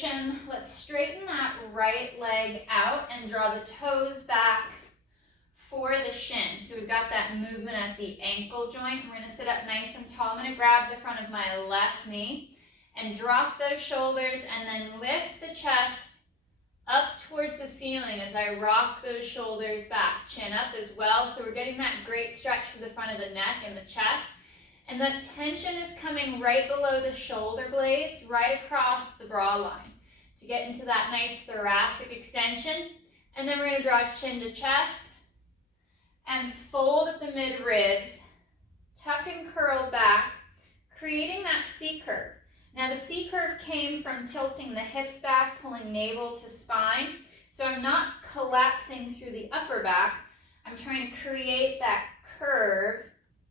position, let's straighten that right leg out and draw the toes back for the shin. So we've got that movement at the ankle joint. We're going to sit up nice and tall. I'm going to grab the front of my left knee and drop those shoulders and then lift the chest up towards the ceiling as I rock those shoulders back. Chin up as well. So we're getting that great stretch to the front of the neck and the chest. And that tension is coming right below the shoulder blades, right across the bra line to get into that nice thoracic extension. And then we're going to draw chin to chest and fold at the mid-ribs, tuck and curl back, creating that C-curve. Now the C-curve came from tilting the hips back, pulling navel to spine. So I'm not collapsing through the upper back. I'm trying to create that curve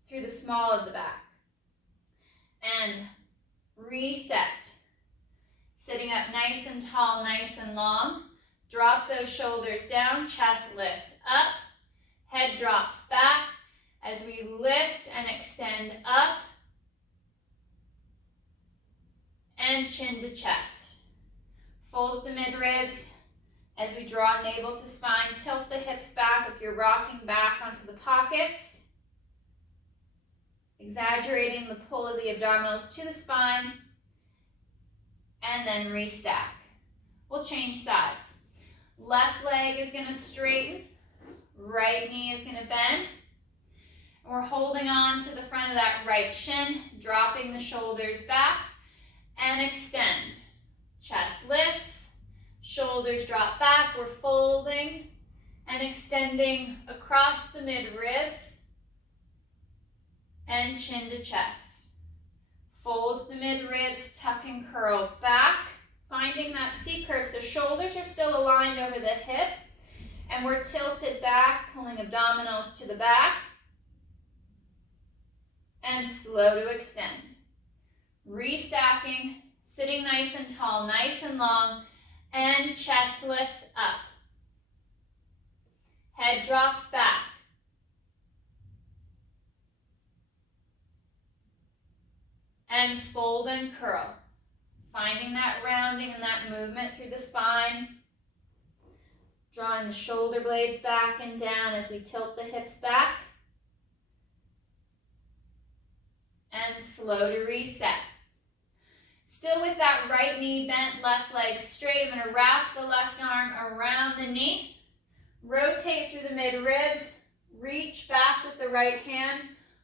through the small of the back. And reset. Sitting up nice and tall, nice and long. Drop those shoulders down, chest lifts up, head drops back as we lift and extend up. And chin to chest. Fold the mid-ribs as we draw navel to spine. Tilt the hips back like you're rocking back onto the pockets. Exaggerating the pull of the abdominals to the spine. And then restack. We'll change sides. Left leg is going to straighten. Right knee is going to bend. And we're holding on to the front of that right shin, dropping the shoulders back. And extend. Chest lifts, shoulders drop back. We're folding and extending across the mid-ribs and chin to chest. Fold the mid-ribs, tuck and curl back, finding that C-curve. So shoulders are still aligned over the hip and we're tilted back, pulling abdominals to the back and slow to extend. Restacking, sitting nice and tall, nice and long, and chest lifts up. Head drops back. And fold and curl. Finding that rounding and that movement through the spine. Drawing the shoulder blades back and down as we tilt the hips back. And slow to reset. Still with that right knee bent, left leg straight. I'm going to wrap the left arm around the knee. Rotate through the mid-ribs. Reach back with the right hand.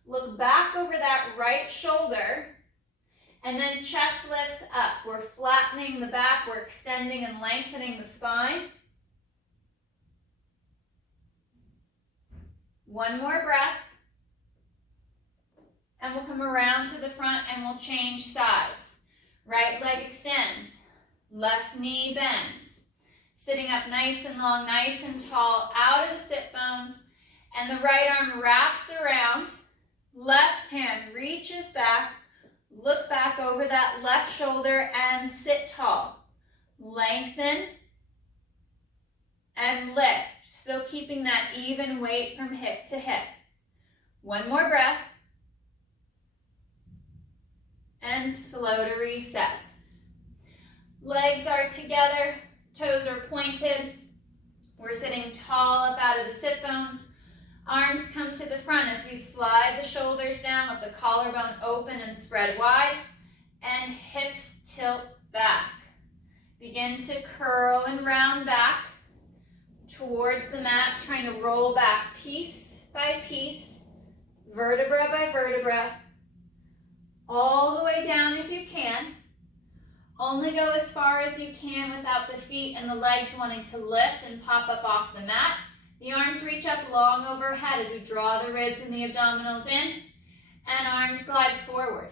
Look back over that right shoulder. And then chest lifts up. We're flattening the back. We're extending and lengthening the spine. One more breath. And we'll come around to the front and we'll change sides. Right leg extends, left knee bends. Sitting up nice and long, nice and tall, out of the sit bones. And the right arm wraps around, left hand reaches back, look back over that left shoulder and sit tall. Lengthen and lift, still keeping that even weight from hip to hip. One more breath. And slow to reset. Legs are together, toes are pointed. We're sitting tall up out of the sit bones. Arms come to the front as we slide the shoulders down, let the collarbone open and spread wide, and hips tilt back. Begin to curl and round back towards the mat, trying to roll back piece by piece, vertebra by vertebra, all the way down if you can. Only go as far as you can without the feet and the legs wanting to lift and pop up off the mat. The arms reach up long overhead as we draw the ribs and the abdominals in, and arms glide forward,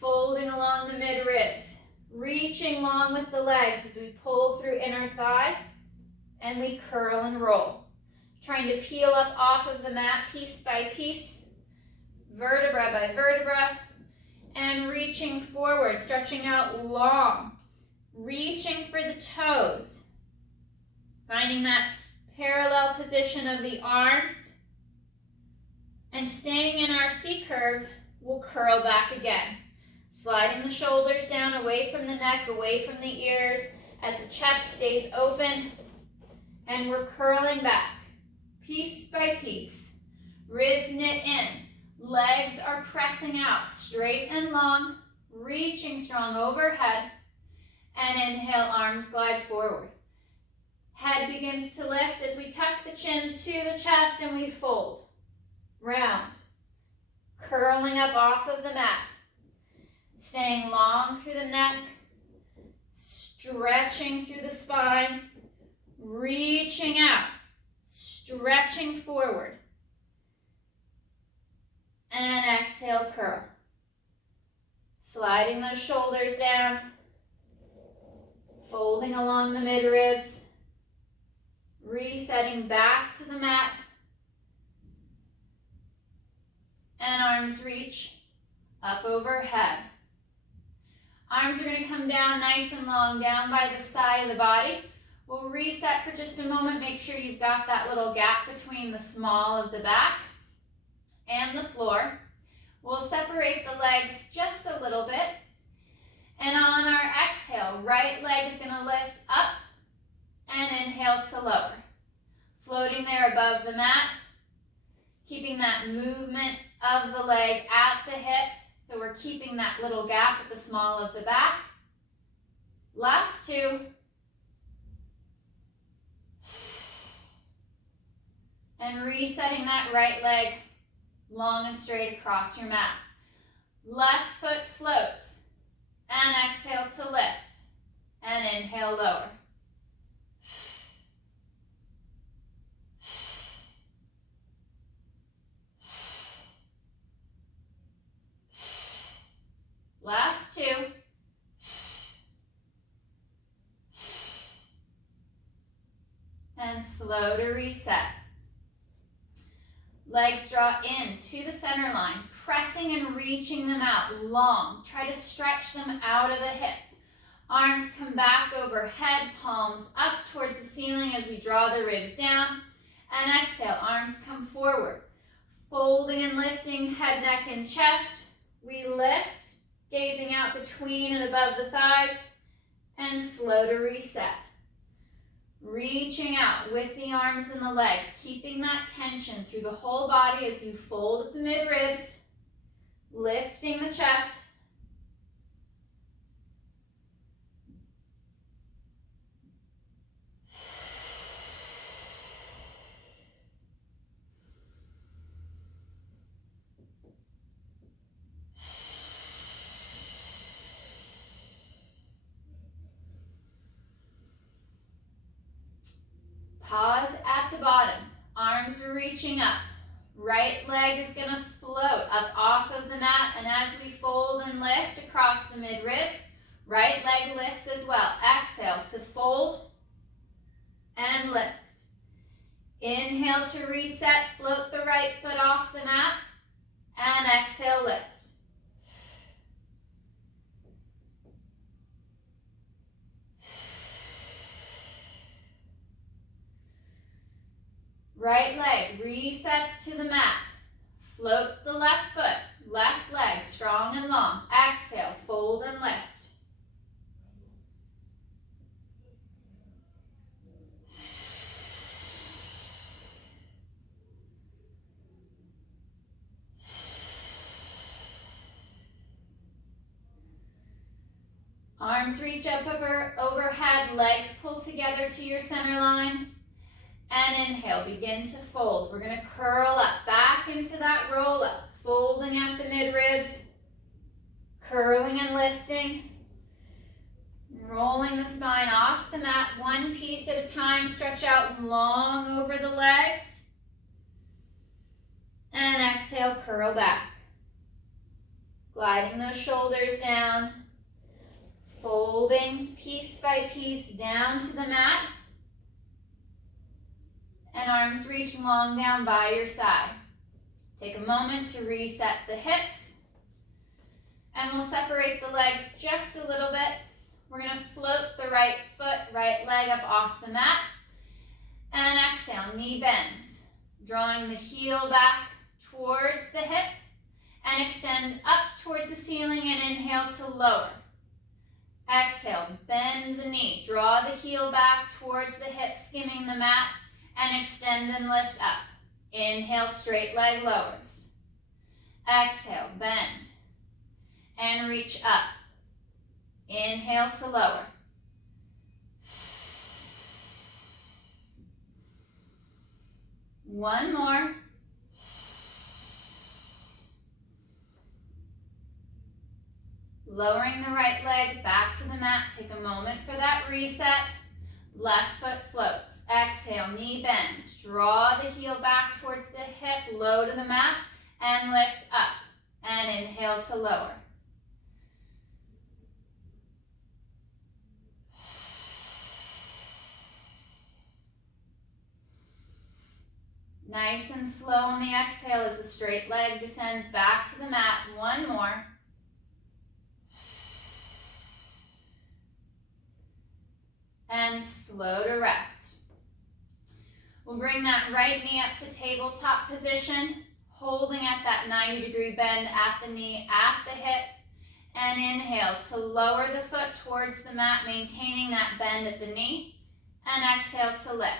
folding along the mid-ribs, reaching long with the legs as we pull through inner thigh, and we curl and roll. Trying to peel up off of the mat piece by piece, vertebra by vertebra, and reaching forward, stretching out long, reaching for the toes, finding that parallel position of the arms, and staying in our C curve, we'll curl back again. Sliding the shoulders down, away from the neck, away from the ears, as the chest stays open. And we're curling back, piece by piece. Ribs knit in. Legs are pressing out, straight and long, reaching strong overhead. And inhale, arms glide forward. Head begins to lift as we tuck the chin to the chest and we fold. Round. Curling up off of the mat. Staying long through the neck. Stretching through the spine. Reaching out. Stretching forward. And exhale, curl. Sliding those shoulders down. Folding along the midribs. Resetting back to the mat. And arms reach up overhead. Arms are going to come down nice and long, down by the side of the body. We'll reset for just a moment. Make sure you've got that little gap between the small of the back and the floor. We'll separate the legs just a little bit. And on our exhale, right leg is going to lift up and inhale to lower. Floating there above the mat. Keeping that movement of the leg at the hip. So we're keeping that little gap at the small of the back. Last two. And resetting that right leg long and straight across your mat. Left foot floats. And exhale to lift. And inhale, lower. Last two. And slow to reset. Legs draw in to the center line, pressing and reaching them out long. Try to stretch them out of the hip. Arms come back overhead, palms up towards the ceiling as we draw the ribs down. And exhale, arms come forward. Folding and lifting head, neck, and chest. We lift, gazing out between and above the thighs. And slow to reset. Reaching out with the arms and the legs, keeping that tension through the whole body as you fold at the midribs, lifting the chest. Pause at the bottom. Arms are reaching up. Right leg is going to float up off of the mat. And as we fold and lift across the midribs, right leg lifts as well. Exhale to fold and lift. Inhale to reset. Float the right foot off the mat. And exhale, lift. Right leg resets to the mat. Float the left foot, left leg strong and long. Exhale, fold and lift. Arms reach up overhead, legs pull together to your center line. And inhale, begin to fold. We're going to curl up, back into that roll up. Folding at the midribs, curling and lifting. Rolling the spine off the mat, one piece at a time. Stretch out long over the legs. And exhale, curl back. Gliding those shoulders down. Folding piece by piece down to the mat. And arms reach long down by your side. Take a moment to reset the hips. And we'll separate the legs just a little bit. We're going to float the right foot, right leg up off the mat. And exhale, knee bends. Drawing the heel back towards the hip. and extend up towards the ceiling and inhale to lower. Exhale, bend the knee, draw the heel back towards the hip, skimming the mat, and extend and lift up. Inhale, straight leg lowers. Exhale, bend, and reach up. Inhale to lower. One more. Lowering the right leg back to the mat. Take a moment for that reset. Left foot floats. Exhale, knee bends. Draw the heel back towards the hip, low to the mat, and lift up. And inhale to lower. Nice and slow on the exhale as the straight leg descends back to the mat. One more. And slow to rest. We'll bring that right knee up to tabletop position, holding at that 90-degree bend at the knee, at the hip, and inhale to lower the foot towards the mat, maintaining that bend at the knee, and exhale to lift.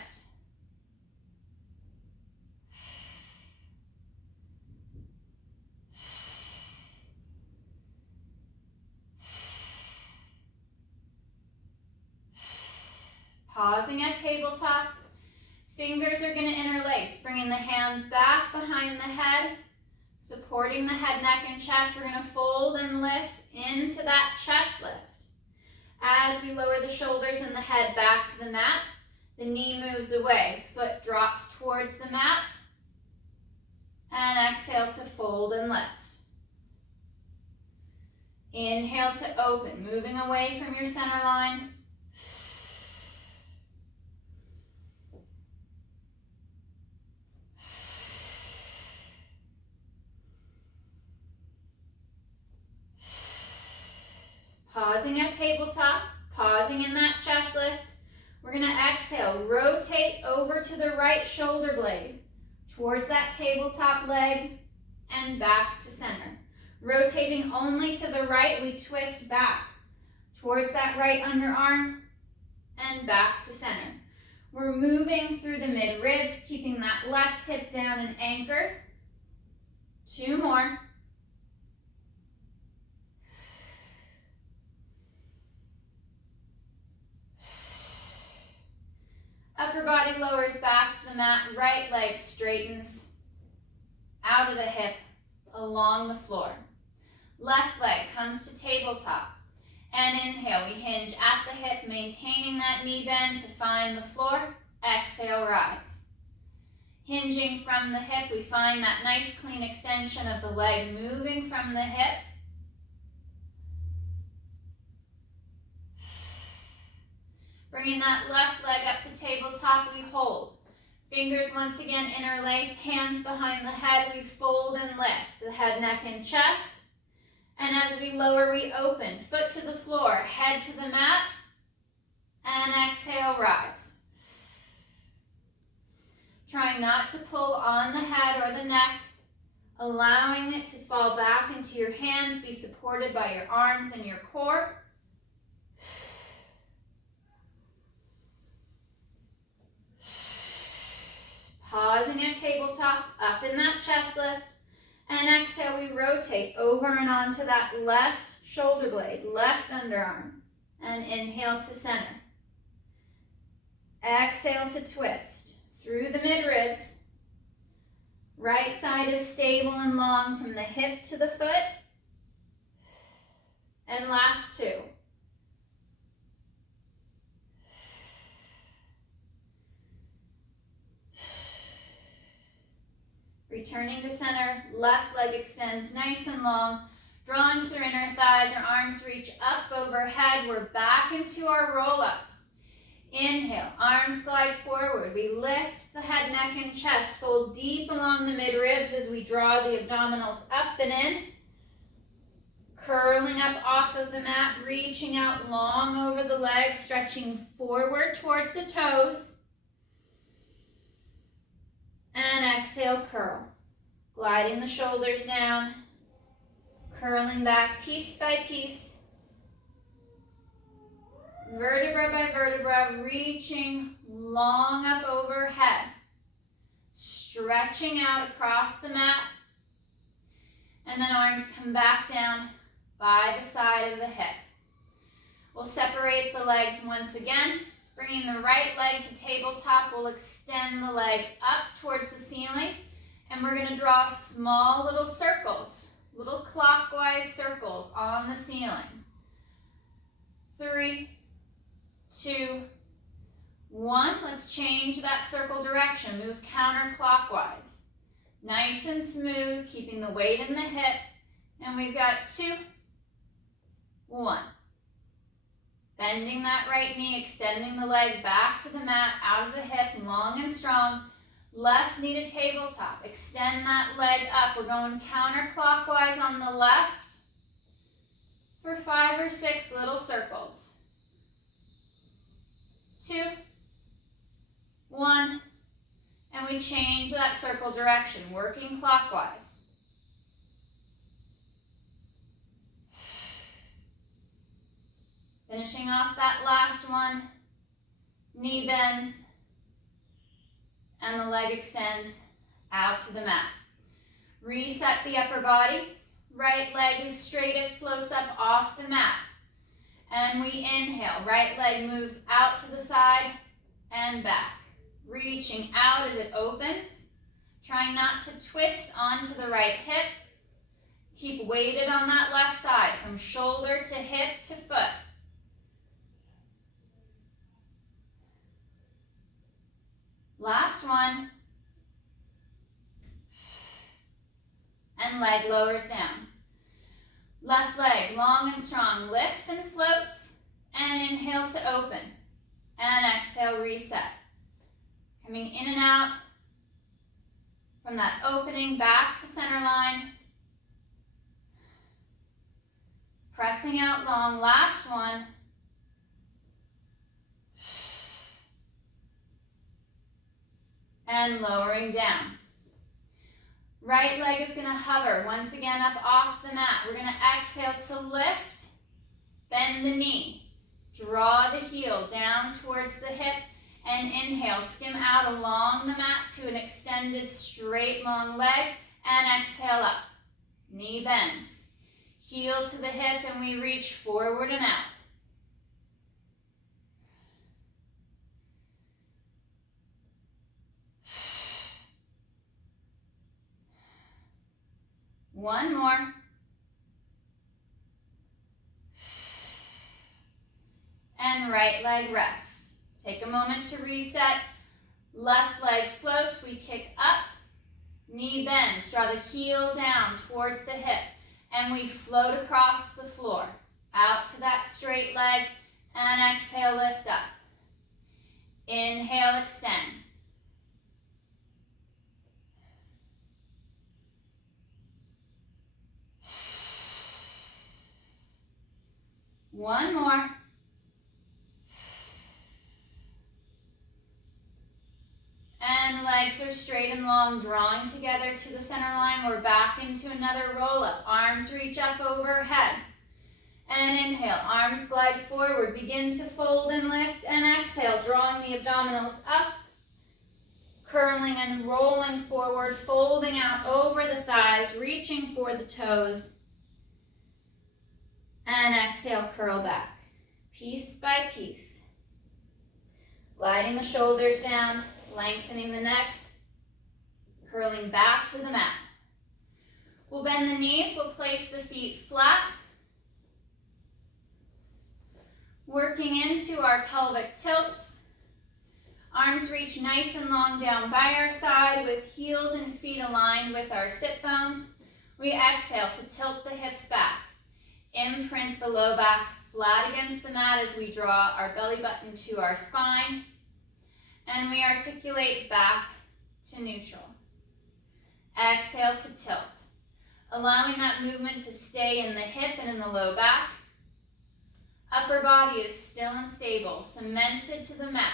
Pausing at tabletop, fingers are going to interlace, bringing the hands back behind the head, supporting the head, neck, and chest. We're going to fold and lift into that chest lift. As we lower the shoulders and the head back to the mat, the knee moves away, foot drops towards the mat, and exhale to fold and lift. Inhale to open, moving away from your center line. Pausing at tabletop, pausing in that chest lift. We're going to exhale, rotate over to the right shoulder blade, towards that tabletop leg, and back to center. Rotating only to the right, we twist back, towards that right underarm, and back to center. We're moving through the mid-ribs, keeping that left hip down and anchored. Two more. Upper body lowers back to the mat, right leg straightens out of the hip, along the floor. Left leg comes to tabletop. And inhale, we hinge at the hip, maintaining that knee bend to find the floor. Exhale, rise. Hinging from the hip, we find that nice clean extension of the leg, moving from the hip. Bringing that left leg up to tabletop, we hold. Fingers once again interlace, hands behind the head, we fold and lift the head, neck, and chest. And as we lower, we open, foot to the floor, head to the mat, and exhale, rise. Trying not to pull on the head or the neck, allowing it to fall back into your hands, be supported by your arms and your core. Pausing at tabletop, up in that chest lift, and exhale, we rotate over and onto that left shoulder blade, left underarm, and inhale to center. Exhale to twist through the mid-ribs. Right side is stable and long from the hip to the foot. And last two. Returning to center, left leg extends nice and long, drawing through inner thighs, our arms reach up overhead, we're back into our roll-ups. Inhale, arms glide forward, we lift the head, neck, and chest, fold deep along the mid-ribs as we draw the abdominals up and in, curling up off of the mat, reaching out long over the legs, stretching forward towards the toes. And exhale, curl. Gliding the shoulders down, Curling back piece by piece. Vertebra by vertebra, reaching long up overhead. Stretching out across the mat. And then arms come back down by the side of the hip. We'll separate the legs once again. Bringing the right leg to tabletop, we'll extend the leg up towards the ceiling. And we're going to draw small little circles, little clockwise circles on the ceiling. 3, 2, 1. Let's change that circle direction. Move counterclockwise. Nice and smooth, keeping the weight in the hip. And we've got 2, 1. Bending that right knee, extending the leg back to the mat, out of the hip, long and strong. Left knee to tabletop. Extend that leg up. We're going counterclockwise on the left for 5 or 6 little circles. 2, 1, and we change that circle direction, working clockwise. Finishing off that last one, knee bends, and the leg extends out to the mat. Reset the upper body. Right leg is straight, it floats up off the mat. And we inhale, right leg moves out to the side and back. Reaching out as it opens. Trying not to twist onto the right hip. Keep weighted on that left side from shoulder to hip to foot. Last one. And leg lowers down. Left leg long and strong, lifts and floats, and inhale to open. And exhale, reset. Coming in and out from that opening back to center line. Pressing out long, last one. And lowering down. Right leg is going to hover once again up off the mat. We're going to exhale to lift, bend the knee, draw the heel down towards the hip, and inhale, skim out along the mat to an extended straight long leg, and exhale up. Knee bends, heel to the hip, and we reach forward and out. One more. And right leg rests. Take a moment to reset. Left leg floats, we kick up. Knee bends, draw the heel down towards the hip. And we float across the floor. Out to that straight leg. And exhale, lift up. Inhale, extend. One more. And legs are straight and long, drawing together to the center line. We're back into another roll-up. Arms reach up overhead. And inhale, arms glide forward. Begin to fold and lift. And exhale, drawing the abdominals up. Curling and rolling forward, folding out over the thighs, reaching for the toes. And exhale, curl back, piece by piece. Gliding the shoulders down, lengthening the neck, curling back to the mat. We'll bend the knees, we'll place the feet flat. Working into our pelvic tilts. Arms reach nice and long down by our side with heels and feet aligned with our sit bones. We exhale to tilt the hips back. Imprint the low back flat against the mat as we draw our belly button to our spine. And we articulate back to neutral. Exhale to tilt. Allowing that movement to stay in the hip and in the low back. Upper body is still and stable, cemented to the mat.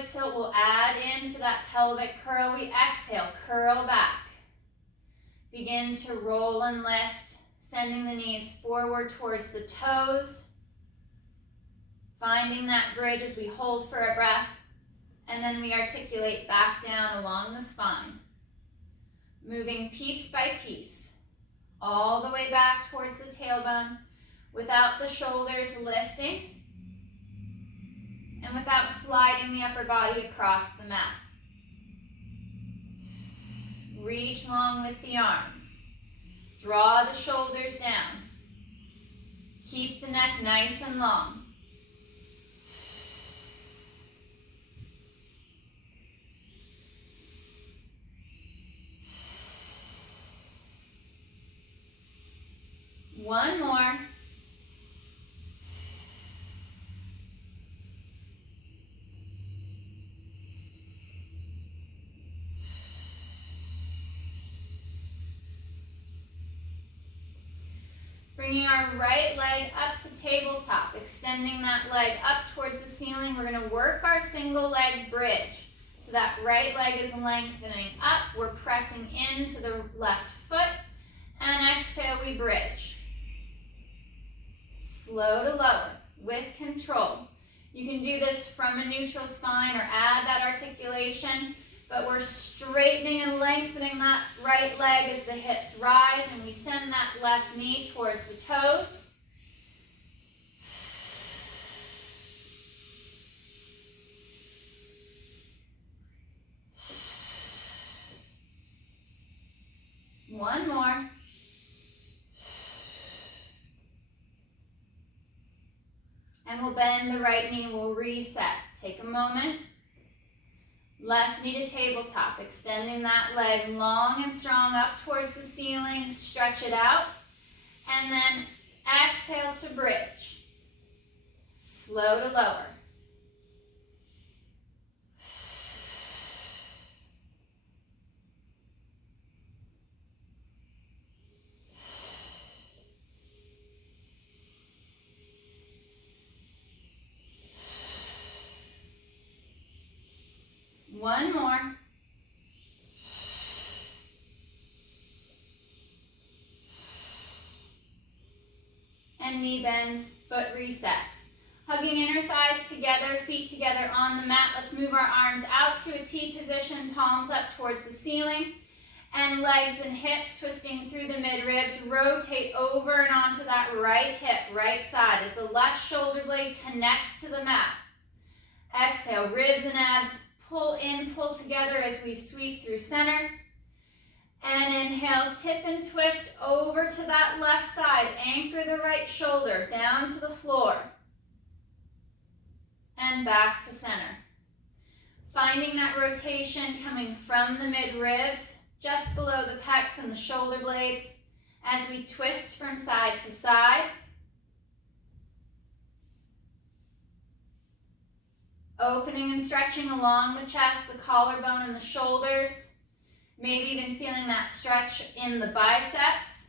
pelvic tilt. We'll add in for that pelvic curl. We exhale, curl back. Begin to roll and lift, sending the knees forward towards the toes. Finding that bridge as we hold for a breath. And then we articulate back down along the spine. Moving piece by piece, all the way back towards the tailbone, without the shoulders lifting, and without sliding the upper body across the mat. Reach long with the arms. Draw the shoulders down. Keep the neck nice and long. One more. Bringing our right leg up to tabletop, extending that leg up towards the ceiling. We're going to work our single leg bridge. So that right leg is lengthening up. We're pressing into the left foot. And exhale, we bridge. Slow to lower with control. You can do this from a neutral spine or add that articulation, but we're straightening and lengthening that right leg as the hips rise and we send that left knee towards the toes. One more. And we'll bend the right knee, we'll reset. Take a moment. Left knee to tabletop, extending that leg long and strong up towards the ceiling. Stretch it out. And then exhale to bridge. Slow to lower. One more. And knee bends, foot resets. Hugging inner thighs together, feet together on the mat. Let's move our arms out to a T position, palms up towards the ceiling. And legs and hips twisting through the midribs. Rotate over and onto that right hip, right side, as the left shoulder blade connects to the mat. Exhale, ribs and abs pull in, pull together as we sweep through center. And inhale, tip and twist over to that left side. Anchor the right shoulder down to the floor. And back to center. Finding that rotation coming from the midribs, just below the pecs and the shoulder blades, as we twist from side to side. Opening and stretching along the chest, the collarbone and the shoulders. Maybe even feeling that stretch in the biceps.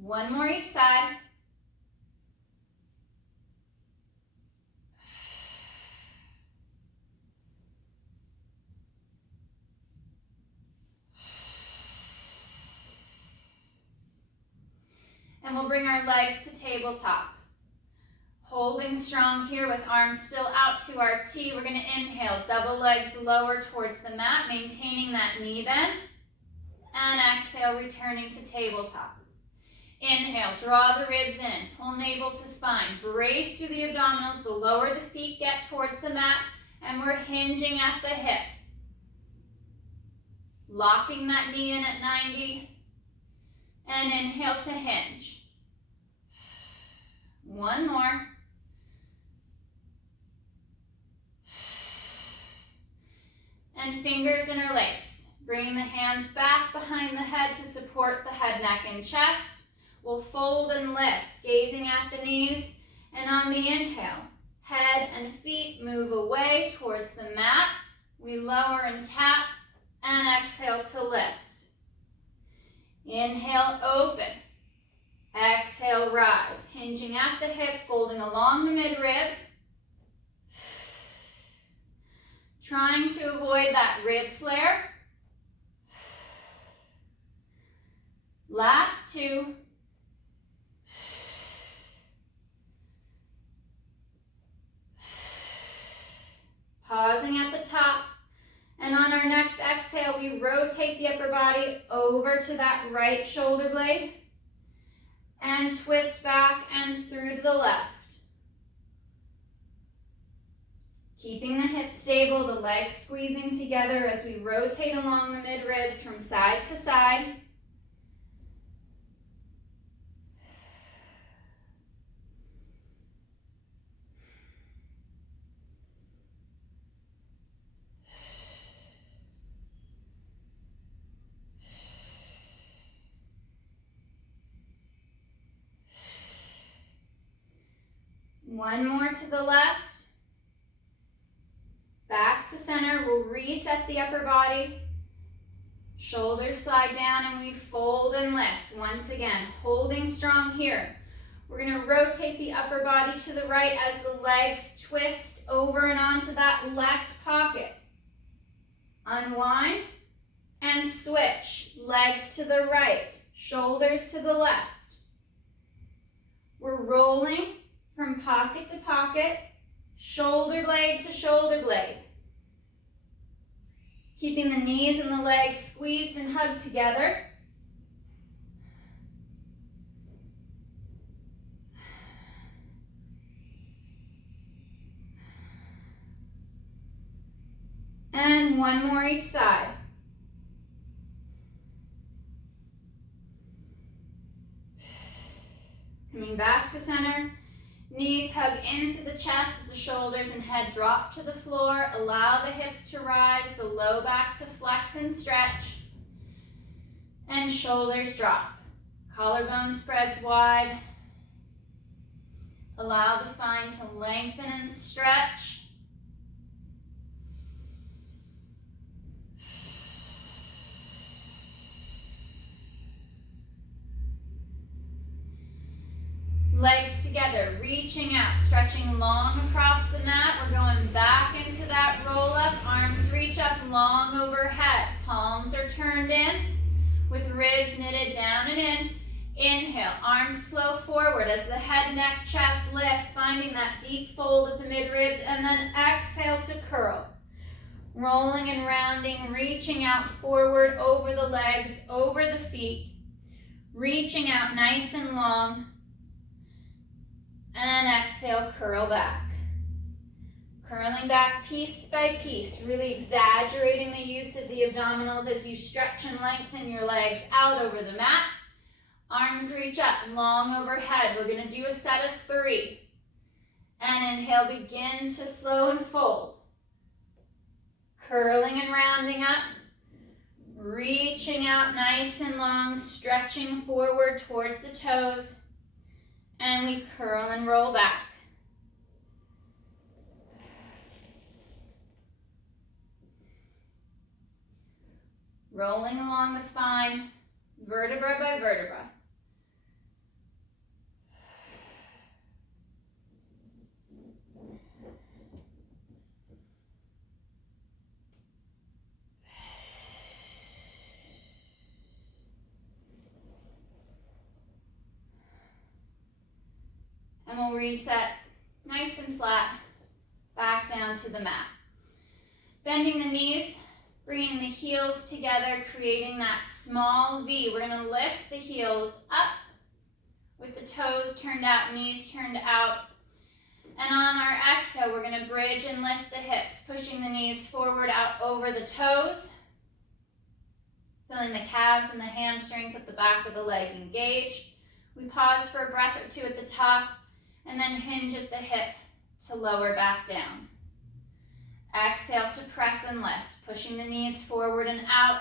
One more each side. And we'll bring our legs to tabletop. Holding strong here with arms still out to our T. We're going to inhale, double legs lower towards the mat, maintaining that knee bend. And exhale, returning to tabletop. Inhale, draw the ribs in, pull navel to spine. Brace through the abdominals, the lower the feet get towards the mat, and we're hinging at the hip. Locking that knee in at 90. And inhale to hinge. One more. And fingers interlace. Bringing the hands back behind the head to support the head, neck, and chest. We'll fold and lift, gazing at the knees. And on the inhale, head and feet move away towards the mat. We lower and tap, and exhale to lift. Inhale, open. Exhale, rise. Hinging at the hip, folding along the midribs. Trying to avoid that rib flare. Last two. Pausing at the top. And on our next exhale, we rotate the upper body over to that right shoulder blade and twist back and through to the left. Keeping the hips stable, the legs squeezing together as we rotate along the midribs from side to side. One more to the left. Back to center. We'll reset the upper body. Shoulders slide down and we fold and lift. Once again, holding strong here. We're going to rotate the upper body to the right as the legs twist over and onto that left pocket. Unwind and switch. Legs to the right, shoulders to the left. We're rolling from pocket to pocket, shoulder blade to shoulder blade. Keeping the knees and the legs squeezed and hugged together. And one more each side. Coming back to center. Knees hug into the chest as the shoulders and head drop to the floor. Allow the hips to rise, the low back to flex and stretch. And shoulders drop. Collarbone spreads wide. Allow the spine to lengthen and stretch. Legs together, reaching out, stretching long across the mat. We're going back into that roll up. Arms reach up long overhead. Palms are turned in with ribs knitted down and in. Inhale, arms flow forward as the head, neck, chest lifts, finding that deep fold at the midribs, and then exhale to curl. Rolling and rounding, reaching out forward over the legs, over the feet. Reaching out nice and long. And exhale, curl back. Curling back piece by piece, really exaggerating the use of the abdominals as you stretch and lengthen your legs out over the mat. Arms reach up, long overhead. We're going to do a set of 3. And inhale, begin to flow and fold. Curling and rounding up. Reaching out nice and long, stretching forward towards the toes. And we curl and roll back. Rolling along the spine, vertebra by vertebra. And we'll reset nice and flat back down to the mat. Bending the knees, bringing the heels together, creating that small V. We're going to lift the heels up with the toes turned out, knees turned out. And on our exhale, we're going to bridge and lift the hips, pushing the knees forward out over the toes, feeling the calves and the hamstrings at the back of the leg engage. We pause for a breath or two at the top, and then hinge at the hip to lower back down. Exhale to press and lift, pushing the knees forward and out,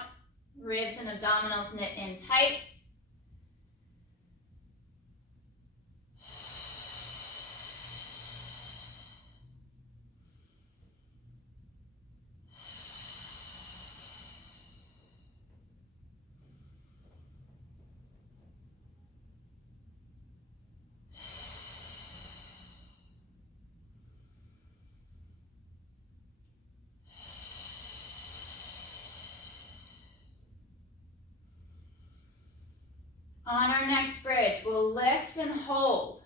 ribs and abdominals knit in tight. On our next bridge, we'll lift and hold.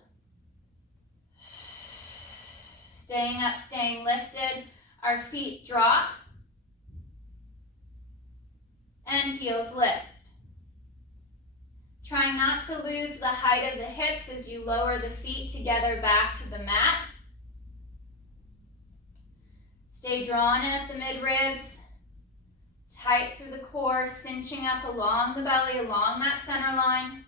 Staying up, staying lifted. Our feet drop. And heels lift. Trying not to lose the height of the hips as you lower the feet together back to the mat. Stay drawn in at the midribs. Tight through the core, cinching up along the belly, along that center line.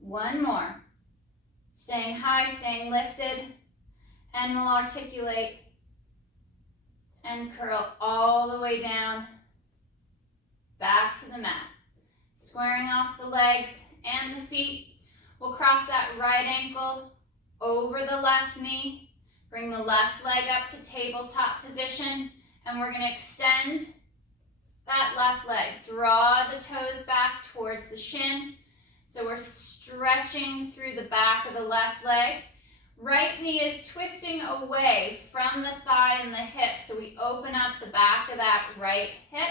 One more. Staying high, staying lifted, and we'll articulate and curl all the way down, back to the mat. Squaring off the legs and the feet. We'll cross that right ankle over the left knee. Bring the left leg up to tabletop position, and we're going to extend that left leg. Draw the toes back towards the shin. So we're stretching through the back of the left leg. Right knee is twisting away from the thigh and the hip. So we open up the back of that right hip.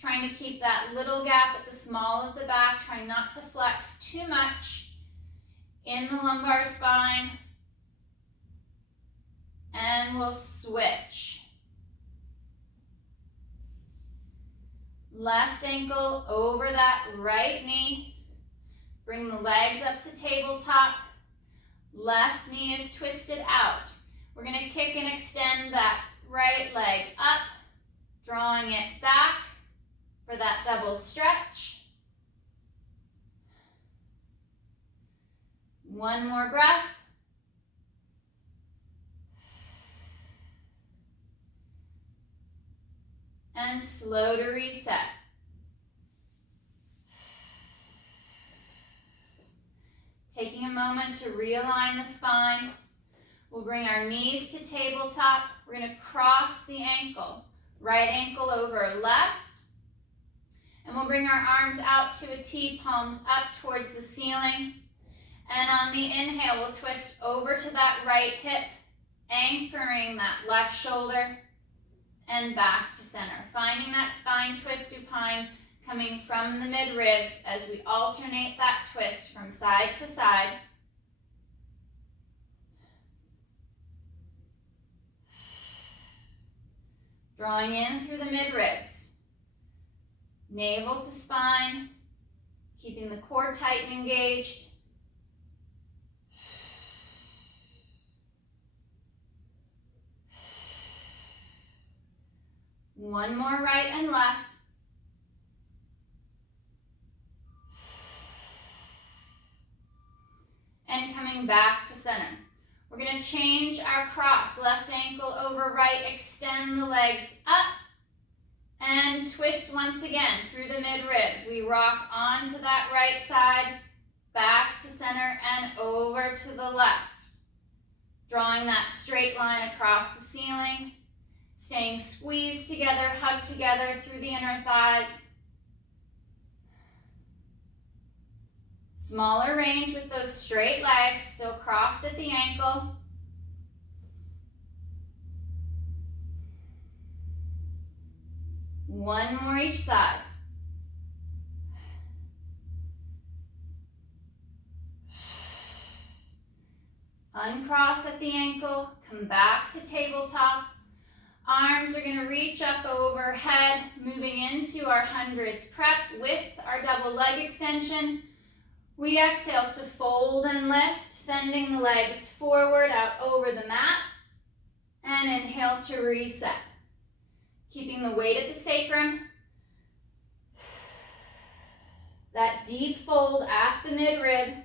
Trying to keep that little gap at the small of the back. Trying not to flex too much in the lumbar spine. And we'll switch. Left ankle over that right knee. Bring the legs up to tabletop. Left knee is twisted out. We're going to kick and extend that right leg up, drawing it back for that double stretch. One more breath. And slow to reset. Taking a moment to realign the spine. We'll bring our knees to tabletop. We're going to cross the ankle. Right ankle over left. And we'll bring our arms out to a T, palms up towards the ceiling. And on the inhale, we'll twist over to that right hip, anchoring that left shoulder. And back to center. Finding that spine twist supine coming from the midribs as we alternate that twist from side to side. Drawing in through the midribs. Navel to spine, keeping the core tight and engaged. One more right and left. And coming back to center. We're going to change our cross. Left ankle over right. Extend the legs up. And twist once again through the midribs. We rock onto that right side. Back to center and over to the left. Drawing that straight line across the ceiling. Staying squeezed together, hugged together through the inner thighs. Smaller range with those straight legs, still crossed at the ankle. One more each side. Uncross at the ankle, come back to tabletop. Arms are going to reach up overhead, moving into our hundreds prep with our double leg extension. We exhale to fold and lift, sending the legs forward out over the mat. And inhale to reset. Keeping the weight at the sacrum. That deep fold at the midrib.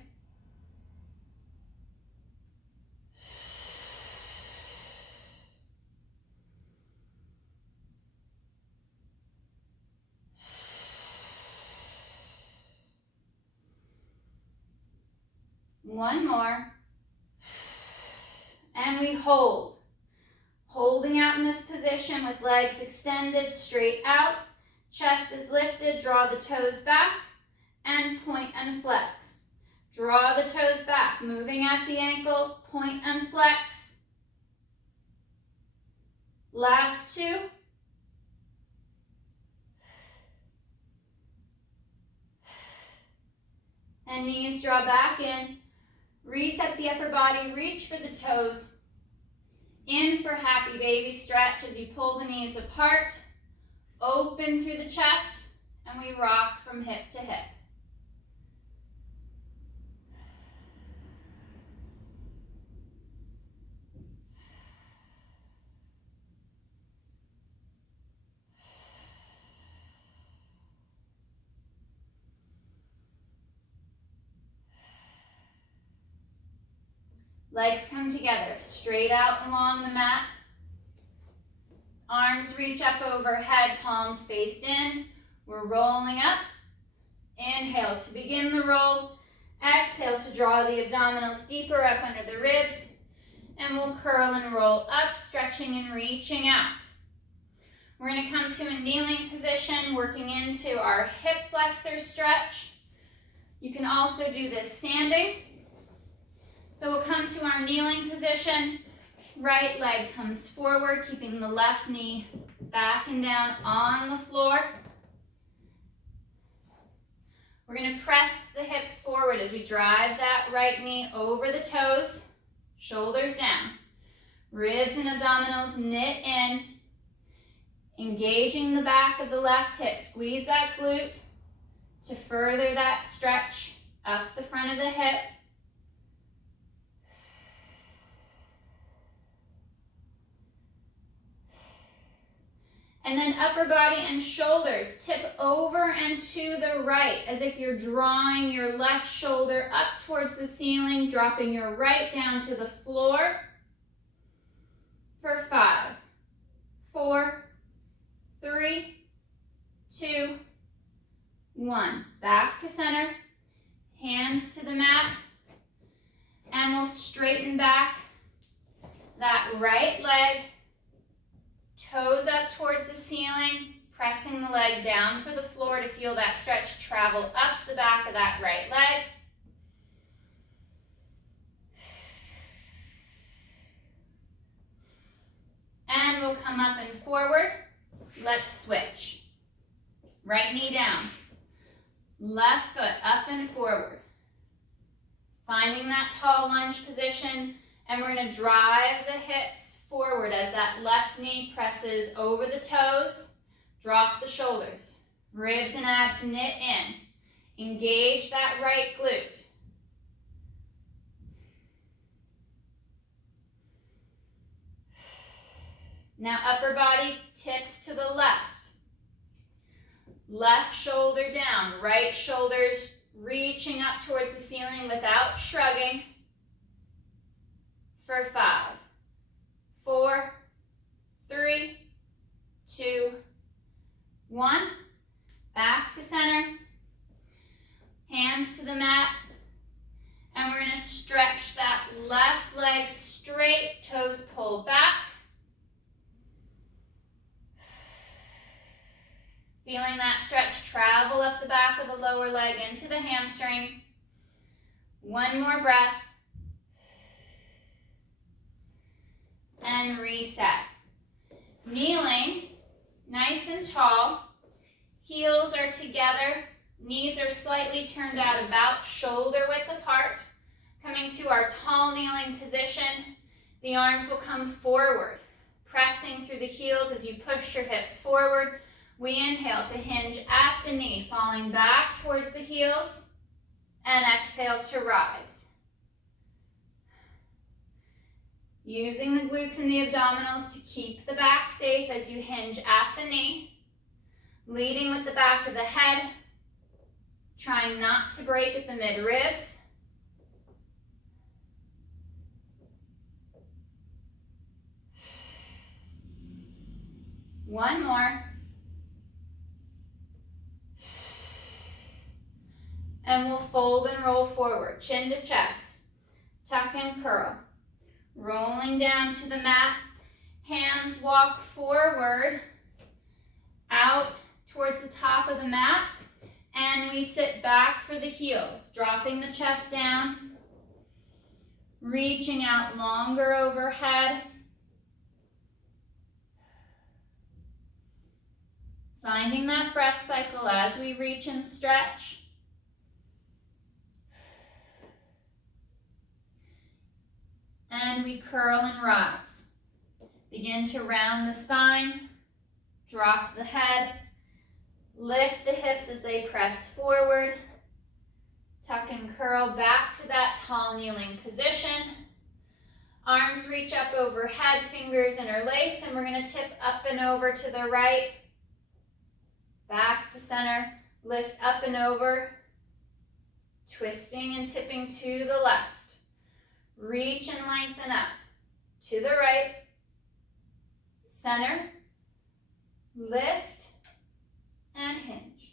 One more. And we hold. Holding out in this position with legs extended straight out. Chest is lifted, draw the toes back, and point and flex. Draw the toes back, moving at the ankle, point and flex. Last two. And knees draw back in. Reset the upper body, reach for the toes. In for happy baby stretch as you pull the knees apart. Open through the chest, and we rock from hip to hip. Legs come together, straight out along the mat. Arms reach up overhead, palms faced in. We're rolling up. Inhale to begin the roll. Exhale to draw the abdominals deeper up under the ribs. And we'll curl and roll up, stretching and reaching out. We're going to come to a kneeling position, working into our hip flexor stretch. You can also do this standing. So we'll come to our kneeling position. Right leg comes forward, keeping the left knee back and down on the floor. We're going to press the hips forward as we drive that right knee over the toes, shoulders down. Ribs and abdominals knit in, engaging the back of the left hip. Squeeze that glute to further that stretch up the front of the hip. And then upper body and shoulders tip over and to the right as if you're drawing your left shoulder up towards the ceiling, dropping your right down to the floor. For 5, 4, 3, 2, 1. Back to center, hands to the mat, and we'll straighten back that right leg. Toes up towards the ceiling, pressing the leg down for the floor to feel that stretch travel up the back of that right leg. And we'll come up and forward. Let's switch. Right knee down. Left foot up and forward. Finding that tall lunge position, and we're going to drive the hips forward as that left knee presses over the toes. Drop the shoulders. Ribs and abs knit in. Engage that right glute. Now upper body tips to the left. Left shoulder down. Right shoulders reaching up towards the ceiling without shrugging. For 5, 4, 3, 2, 1. Back to center. Hands to the mat. And we're going to stretch that left leg straight, toes pull back. Feeling that stretch travel up the back of the lower leg into the hamstring. One more breath. And reset. Kneeling, nice and tall. Heels are together. Knees are slightly turned out about shoulder width apart. Coming to our tall kneeling position, the arms will come forward, pressing through the heels as you push your hips forward. We inhale to hinge at the knee, falling back towards the heels, and exhale to rise. Using the glutes and the abdominals to keep the back safe as you hinge at the knee. Leading with the back of the head. Trying not to break at the mid-ribs. One more. And we'll fold and roll forward, chin to chest. Tuck and curl. Rolling down to the mat, hands walk forward, out towards the top of the mat, and And we sit back for the heels, dropping the chest down, reaching out longer overhead. Finding that breath cycle as we reach and stretch. And we curl and rise. Begin to round the spine, drop the head, lift the hips as they press forward. Tuck and curl back to that tall kneeling position. Arms reach up overhead, fingers interlace, and we're going to tip up and over to the right. Back to center, lift up and over, twisting and tipping to the left. Reach and lengthen up, to the right, center, lift, and hinge.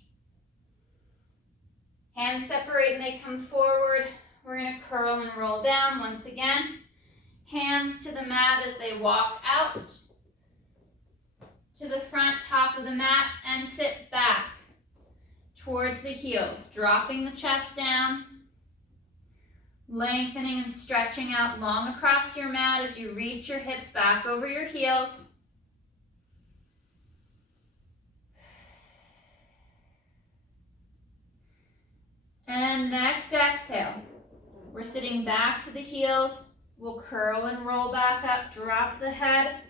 Hands separate and they come forward. We're going to curl and roll down once again. Hands to the mat as they walk out to the front top of the mat and sit back towards the heels, dropping the chest down, lengthening and stretching out long across your mat as you reach your hips back over your heels. And next exhale, we're sitting back to the heels. We'll curl and roll back up, drop the head.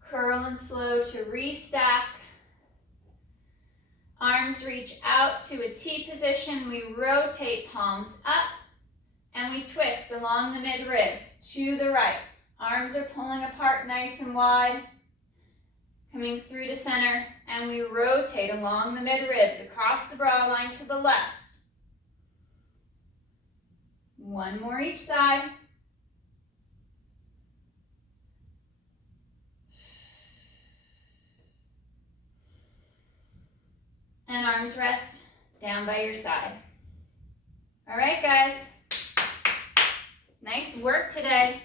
Curl and slow to restack. Arms reach out to a T position. We rotate palms up and we twist along the mid-ribs to the right. Arms are pulling apart nice and wide. Coming through to center, and we rotate along the mid-ribs across the brow line to the left. One more each side. And arms rest down by your side. All right, guys. Nice work today.